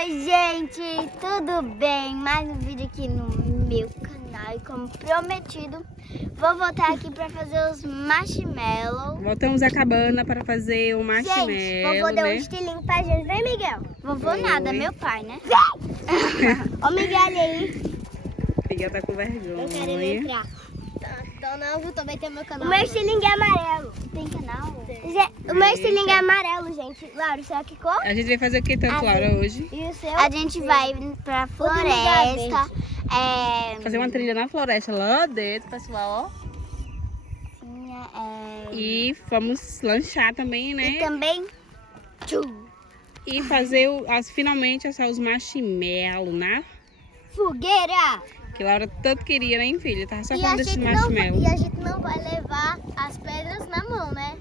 Oi, gente, tudo bem? Mais um vídeo aqui no meu canal e como prometido, vou voltar aqui para fazer os marshmallows. Voltamos à cabana para fazer o marshmallow, Gente, vovô deu um estilinho pra gente, vem, Miguel? Vovô nada, meu pai, né? Ó, Miguel aí. Miguel tá com vergonha. Eu quero entrar. Não, eu também tenho meu canal. O meu estilingue é amarelo. Tem canal? O meu estilingue é amarelo, gente. Laura, será que cor? A gente vai fazer o que tanto, Laura, hoje? E o seu? A gente vai pra floresta. Fazer uma trilha na floresta lá dentro, pessoal, ó. E vamos lanchar também, né? E também... E fazer finalmente assar os marshmallows na fogueira! que Laura tanto queria, né, filha? Tava só E falando desses marshmallows. E a gente não vai levar as pedras na mão, né?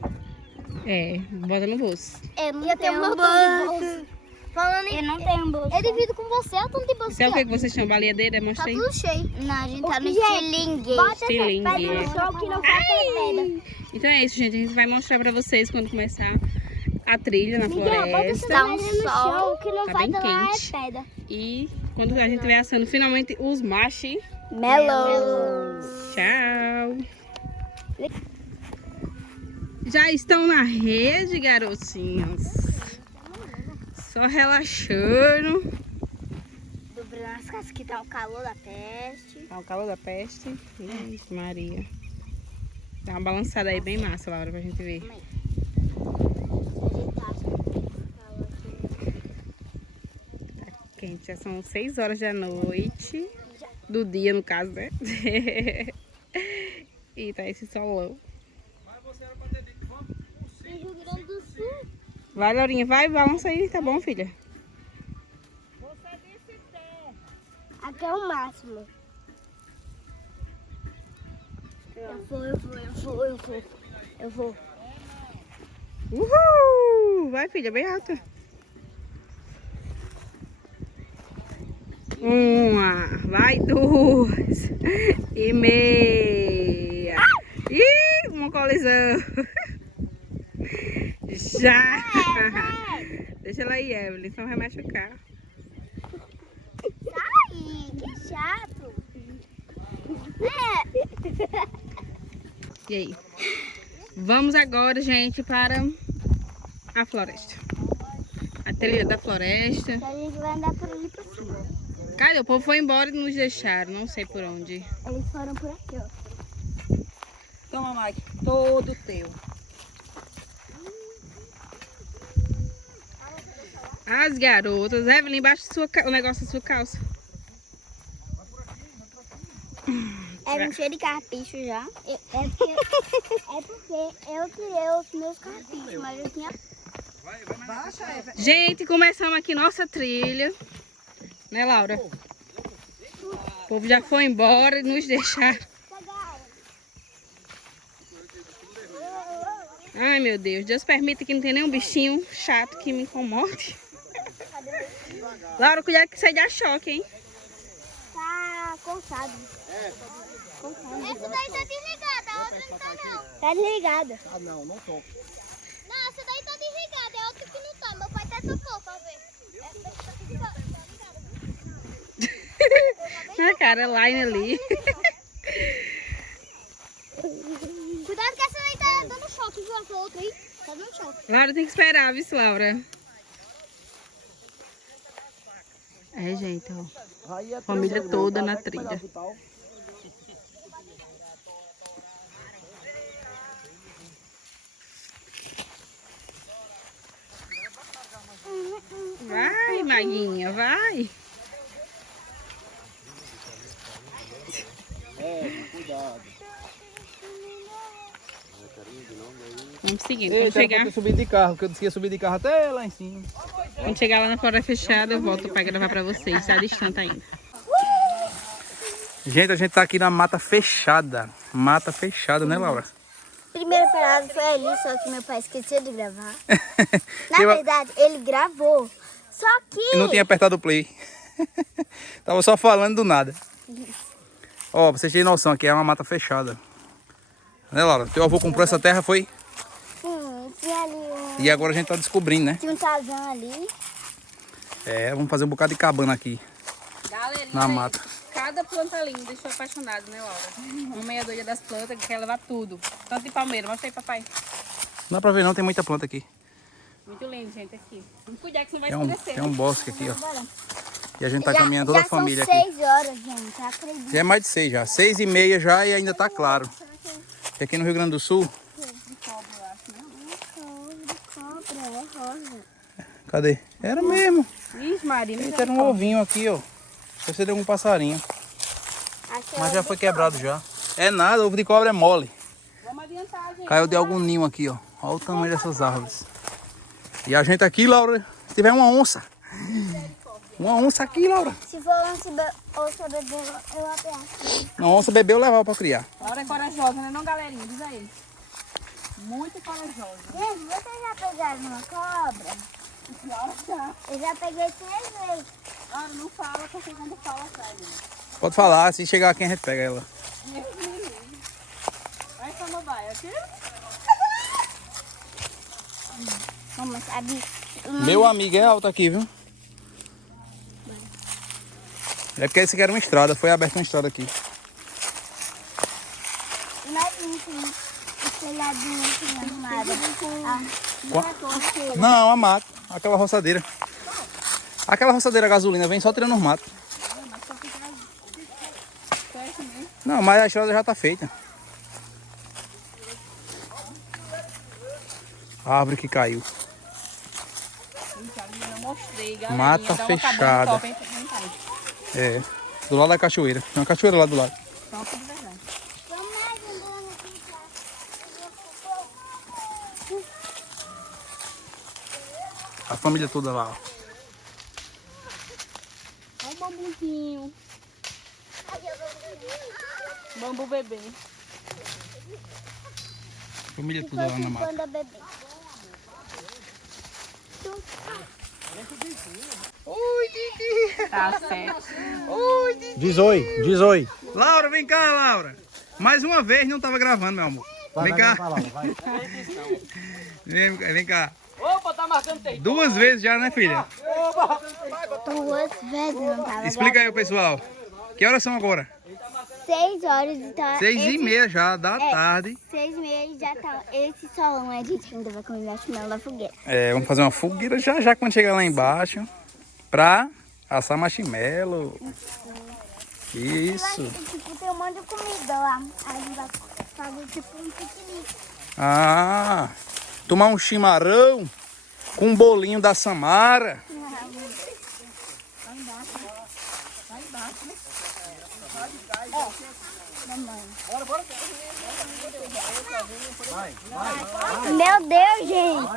É, bota no bolso. Eu não tenho um bolso. Falando em... Eu não tenho bolso. Eu divido com você, eu tô de bolso. Isso é o que você chama? Baleadeira? Mostra aí. Tá tudo cheio. Não, a gente tá no estilingue. Bota essa pedra no chão que não falta pedra. Então é isso, gente. A gente vai mostrar pra vocês quando começar a trilha na floresta. Tá um sol que não vai dar quente. Pedra. E quando a gente estiver assando finalmente os marshmallows. Tchau. Já estão na rede, garotinhos. Só relaxando. Dobrando as casas que tá o calor da peste. Tá o calor da peste. Ih, Maria. Dá uma balançada aí bem massa, Laura, pra gente ver. Tá quente, já são 6 horas da noite. Do dia, no caso, né? E tá esse solão. Rio Grande do Sul. Vai, Laurinha, vai, balança aí, tá bom, filha? Aqui é o máximo. Eu vou. Uhul! Vai, filha, bem alta. 1, vai, 2 e meia. Ih, uma colisão. Já. Deixa ela aí, Evelyn, senão vai machucar. Sai, que chato. E aí? Vamos agora, gente, para a floresta. A trilha da floresta. A gente vai andar por ali por cima. Cara, o povo foi embora e nos deixaram, não sei por onde. Eles foram por aqui, ó. Toma, Mike, todo teu. As garotas. Evelyn, embaixo o negócio da sua calça. É um cheiro de carpicho já. É porque eu tirei os meus carpichos, mas eu tinha... Gente, começamos aqui nossa trilha. Né, Laura? O povo já foi embora e nos deixaram. Ai, meu Deus. Deus permita que não tenha nenhum bichinho chato que me incomode. Laura, cuidado que sai de choque, hein? Tá cortado. Essa daí tá desligada, a outra não tá não. Tá desligada. Ah, não tô. Não, essa daí tá desligada, é outra que não tá. Meu pai até tocou pra ver. Essa daí tá desligada. A cara, line ali. Cuidado que essa daí tá dando choque, viu? Essa outra aí tá dando choque. Laura, tem que esperar, viu, Laura? É, gente, ó. Família toda na trilha. Vai, Maguinha, vai. Cuidado. Vamos seguindo. Ei, Quando chegar, eu subir de carro, porque eu disse que ia subir de carro até lá em cima. quando chegar lá na floresta fechada, eu volto para gravar para vocês. Tá distante ainda. Gente, a gente tá aqui na mata fechada. Mata fechada, né, Laura? Primeira parada foi ali, só que meu pai esqueceu de gravar. Na verdade, ele gravou. Só que... Não tinha apertado o play. Tava só falando do nada. Ó, pra vocês terem noção, aqui é uma mata fechada. Né, Laura? Teu avô comprou essa terra, foi? Sim, tinha ali um... E agora a gente tá descobrindo, né? Tinha um Tarzan ali. É, vamos fazer um bocado de cabana aqui. Galerinha, Na mata. Cada planta linda, estou apaixonado, né, Laura? Uma meia doida das plantas que quer levar tudo. Tanto de palmeira, mostra aí, papai. Não dá pra ver não, tem muita planta aqui. Muito lindo, gente, aqui. Vamos cuidar que você não vai É um, escurecer. é um bosque aqui, ó. E a gente tá caminhando toda a família são aqui. 6 horas, gente, acredito. Já é mais de 6 já. 6h30 já e ainda tá claro. E aqui no Rio Grande do Sul, Cobra, é rosa. cadê? Era mesmo. Ixi, Maria, Eita, era um ovinho aqui, ó. Deve ser de algum passarinho. Mas já foi quebrado já. É nada, ovo de cobra é mole. Vamos adiantar, gente. Caiu de algum ninho aqui, ó. Olha o tamanho dessas árvores. E a gente aqui, Laura, se tiver uma onça. Uma onça aqui, Laura. Se for onça bebê, eu abraço. Uma onça bebê eu levava pra criar. Laura é corajosa, né não, galerinha? Diz aí. Muito corajosa. Gente, vocês já pegaram uma cobra? Laura já. Eu já peguei 3 vezes. Laura, não fala, porque quando fala, sai. Pode falar, se chegar aqui a gente pega ela. Vai, samambaia, aqui. Vamos, sabe? Meu amigo é alto aqui, viu? É porque esse aqui era uma estrada, foi aberta uma estrada aqui. Imagina esse telhadinho assim, arrumado. Não, a mata. Aquela roçadeira. Aquela roçadeira a gasolina vem só tirando os matos. Não, mas a estrada já tá feita. A árvore que caiu. Eu mostrei, galerinha. Mata Dá uma fechada. cabana top, hein? Vem cá. É, do lado da cachoeira. Tem uma cachoeira lá do lado. Top de verdade. Vamos mais andando aqui, tá? A família toda lá, ó. Olha o bambuzinho. Bambu bebê. A família toda lá na mata. Quando a bebê. Oi, Didi. Tá certo. Oi, Didi. Diz oi, diz oi. Laura, vem cá, Laura. Mais uma vez não tava gravando, meu amor. Vem cá. Vai. Vem cá. Opa, tá marcando tempo. 2 vezes já, né, filha? 2 vezes não tava. Explica aí, pessoal. Que horas são agora? 6 horas, então. 6h30 já da tarde. 6h30 já tá esse solão. A gente ainda vai comer marshmallow na fogueira. É, vamos fazer uma fogueira já já quando chegar lá embaixo. Pra assar marshmallow. Isso. Tipo, tem um monte de comida lá. Aí a gente vai fazer tipo um piquenique. Ah, tomar um chimarrão com um bolinho da Samara. Meu Deus, gente.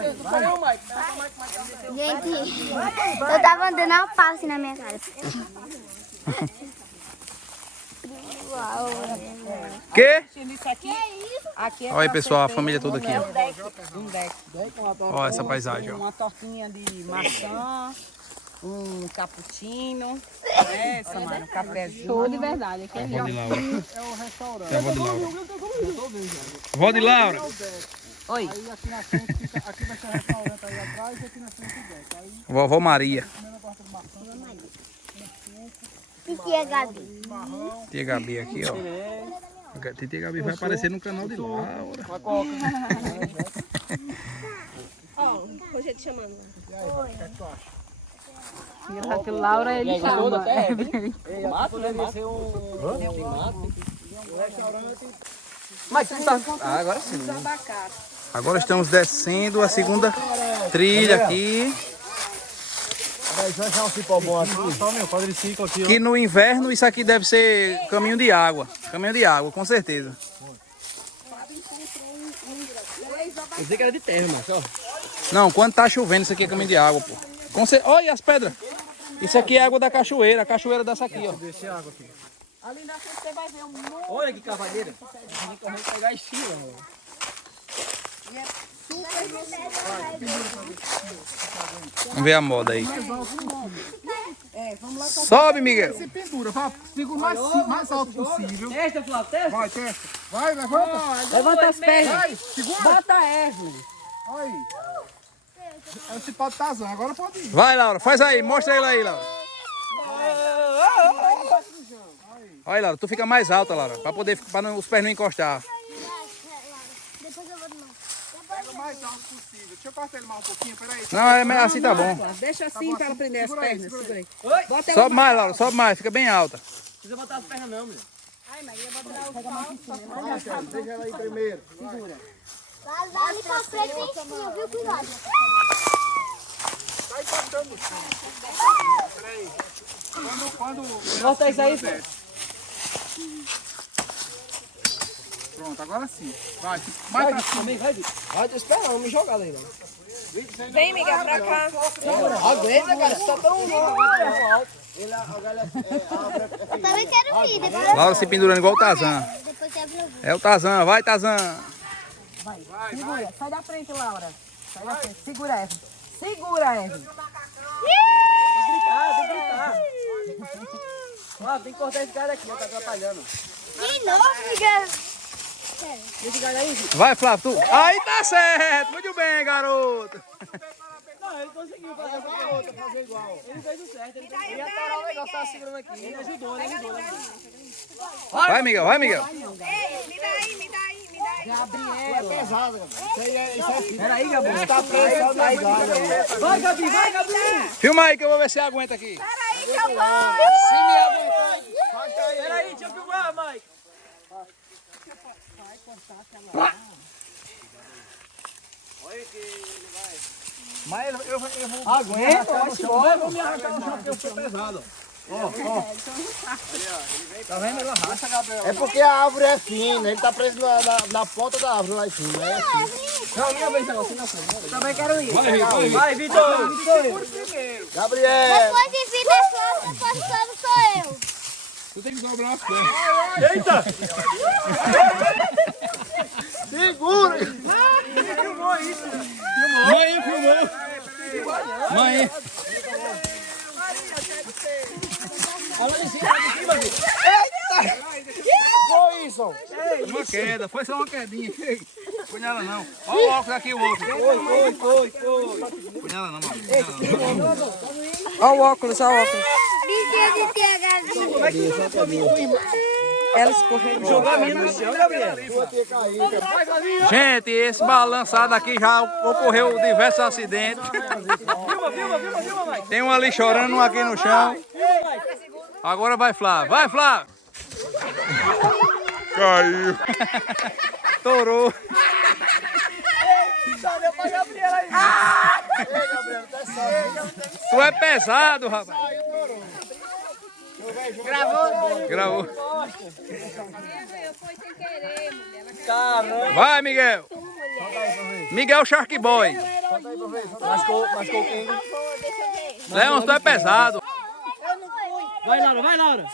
Gente, eu tava andando ao passo na minha cara. Que? Isso aqui, aqui é Olha aí, pra pessoal, a você ter família toda aqui, ó. um deck. Olha essa paisagem, ó. Uma tortinha de maçã, um cappuccino, Samara, um cafezinho. Show de verdade. Aqui Vó de Laura. É a vó de Laura. Vó de Laura. Oi. Vovó Maria. O que é, Gabi? Tia Gabi aqui, ó. Tia Gabi vai aparecer no canal de Laura. Hoje te chamando. Laura, ele chama. Mato, né? Mato. Mas tu tá... Ah, agora sim. Agora estamos descendo a segunda trilha aqui. Deixa eu achar um cipó bom aqui. Só meu quadriciclo aqui, ó. Que no inverno isso aqui deve ser caminho de água. Caminho de água, com certeza. Eu pensei que era de terra, mas ó. Não, quando tá chovendo isso aqui é caminho de água, pô. Olha as pedras. Isso aqui é água da cachoeira. A cachoeira dessa aqui, ó. Descer água aqui. Ali na frente você vai ver um monte. Olha que cavaleira. A gente correndo pegar a estila, mano. Vamos ver a moda aí. Sobe, Miguel. Se pendura, vai, segura mais alto possível. Testa, Flávio, testa. Vai, testa. Vai, levanta. Levanta as pernas. Vai, segura. Bota a Evelyn. Aí. É o cipó de Tarzan, agora pode ir. Vai, Laura, faz aí, mostra ele aí, Laura. Olha aí, Laura, tu fica mais alta, Laura, pra poder, os pés não encostar. Depois eu vou de novo. Pega o mais alto possível. Deixa eu cortar ele mais um pouquinho, peraí. Não, assim tá bom. Deixa assim para ela prender as pernas. Segura aí. Sobe mais, Laura, sobe mais, fica bem alta. Não precisa botar as pernas não, mulher. Deixa ela aí primeiro. Vai ali pra frente em cima, viu? Cuidado. Tá encostando no chão. Peraí. Quando Mostra isso aí, pô. Pronto, agora sim. Vai, mais pra cima. Vai, tô esperando, me jogar lá, mano. Vem, Miguel, pra cá. Aguenta, cara, você tá tão alto. Eu também quero vir. Depois Laura se pendurando igual o Tarzan. depois eu vou. É o Tarzan, vai, Tarzan. Segura, sai da frente, Laura. Sai da frente. Segura essa. Segura essa. Tem que gritar. Ó, tem que cortar esse cara aqui, ó, tá atrapalhando. De novo, Miguel. Esse cara aí, filho. Vai, Flávio, tu. Aí tá certo, muito bem, garoto. Não, ele conseguiu fazer igual. Ele fez o certo, ele ia atorar o negócio, tava segurando aqui. Ele ajudou, ele ajudou. Vai, Miguel, vai, Miguel. Gabriela. É pesado, Gabriel. Isso aí. Peraí, Gabriel. Você tá preso, vai, vai, Gabi, vai, Gabi. Filma aí que eu vou ver se aguenta aqui. Peraí que eu vou. Se me aguentar, peraí, deixa eu filmar, Mike. Mas eu vou... Aguenta, vai embora. Vou me arrancar no chão porque eu sou pesado. Tá vendo? Ela racha, Gabriel. É porque a árvore é fina, ele tá preso na ponta da árvore lá em cima. É assim. Não, minha vez não, assim na frente. Eu também quero ir. Vai, Vitor. Gabriel. Depois de vir desse lado, passando sou eu. Tu tem que dobrar as pernas. Eita! Segura! Mãe, filmou. Mãe. Foi isso! Uma queda, foi só uma quedinha. Foi nela não. Olha o óculos aqui, o óculos. Foi. Foi nela não, mano. Olha o óculos, olha o óculos. Bichinha de TH. Como é que tu joga pra mim? Ela escorregou. Jogar a minha no chão, Gabriel. Gente, esse balançado aqui já ocorreu diversos acidentes. Filma, Mike. Tem um ali chorando, um aqui no chão. Agora vai, Flávio. Vai, Flávio. Caiu. Torou. Deu pra Gabriela aí. Ei, Gabriela, tá só. Tu é pesado, rapaz. Gravou. Caramba. Vai, Miguel. Miguel Shark Boy. Mascou o King. Leão, tu é pesado. Vai, Laura.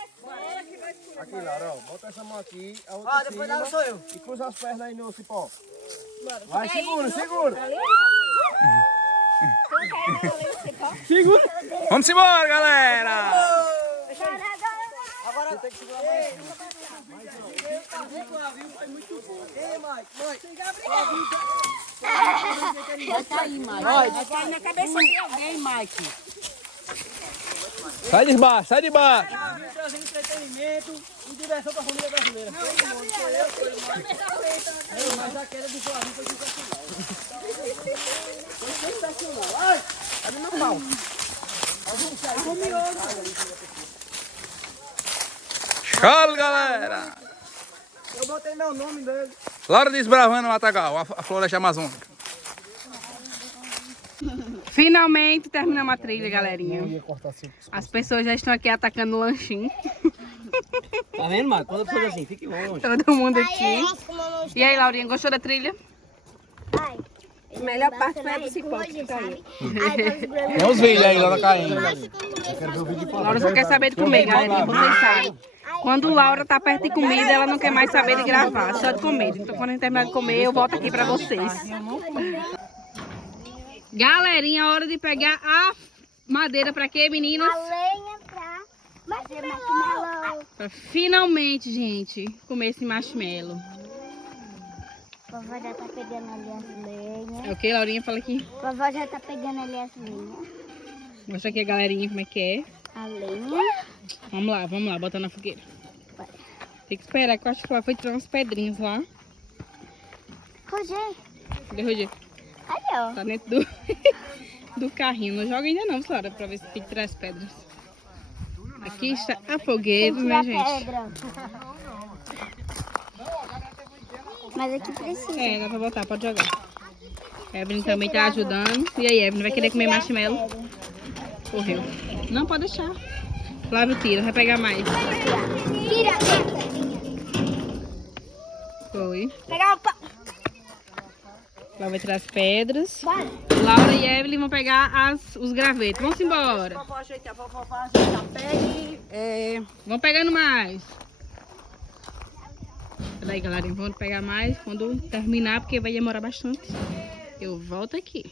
Aqui, Laura, ó. Bota essa mão aqui. A outra depois dela sou eu. E cruza as pernas aí no cipó. Vai, segura. Vamos embora, galera. Agora tem que segurar mais. Foi muito bom. Ei, Mike. Vai cair, Mike. Vai cair na cabeça de alguém, Mike. Sai de baixo, sai de baixo. Trazendo entretenimento e diversão pra família brasileira. Mas a queda do Flavinho foi sensacional. Foi sensacional. Ai, tá no meu pau. Tchau, galera. Eu botei meu nome dele. Laura desbravando o Matagal, a floresta amazônica. Finalmente terminamos a trilha, galerinha. As pessoas já estão aqui atacando o lanchinho. Tá vendo, Marco? Quando a pessoa assim, fique longe. Todo mundo aqui. E aí, Laurinha, gostou da trilha? Ai, A melhor parte foi a do cipó que caiu. Tem uns vídeos aí, Laura caindo. Laura só quer saber de comer, galerinha, vocês sabem. Quando Laura tá perto de comida, ela não quer mais saber de gravar, só de comida. Então quando a gente terminar de comer, eu volto aqui pra vocês. Galerinha, hora de pegar a madeira pra quê, meninas? A lenha pra marshmallow. Pra finalmente, gente, comer esse marshmallow. Vovó já tá pegando ali as lenhas. É o que, Laurinha? Fala aqui. Vovó já tá pegando ali as lenhas. Mostra aqui a galerinha como é que é. A lenha. Vamos lá, botar na fogueira. Bora. Tem que esperar, que eu acho que lá foi tirar umas pedrinhas lá. Roger. Cadê o Roger? Ali, ó. Tá dentro do, do carrinho. Não joga ainda não, Laura, pra ver se tem que tirar as pedras. Aqui está a fogueira, Tem que minha tirar gente. pedra. Mas aqui precisa. É, dá pra botar, pode jogar. Evelyn também tá ajudando. E aí, Evelyn, vai querer comer marshmallow? Correu. Não, pode deixar. Flávio tira, vai pegar mais. Tira. Foi. Pegar o pau. Lá vai tirar as pedras. Bora. Laura e Evelyn vão pegar os gravetos. Vamos embora. Vovó ajeita, pegue. Vão pegando mais. Peraí, galera, vamos pegar mais quando terminar, porque vai demorar bastante. Eu volto aqui.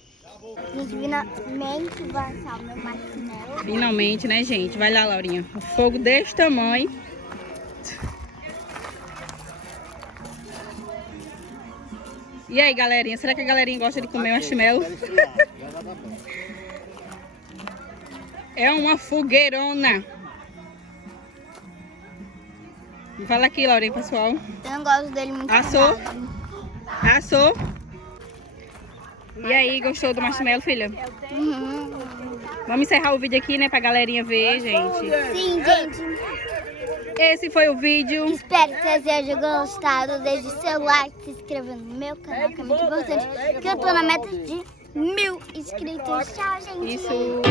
Gente, finalmente vai assar o meu marshmallow. Finalmente, né, gente? Vai lá, Laurinha. O fogo desse tamanho. E aí, galerinha? Será que a galerinha gosta de comer marshmallow? É uma fogueirona. Fala aqui, Laurinha, pessoal. Eu não gosto dele muito. Assou? assado. Assou? E aí, gostou do marshmallow, filha? Uhum. Vamos encerrar o vídeo aqui, né, pra galerinha ver, gente. Sim, gente. Esse foi o vídeo. Espero que vocês tenham gostado. Deixe seu like, se inscreva no meu canal, que é muito importante. Que eu tô na meta de 1000 inscritos. Tchau, gente. Isso.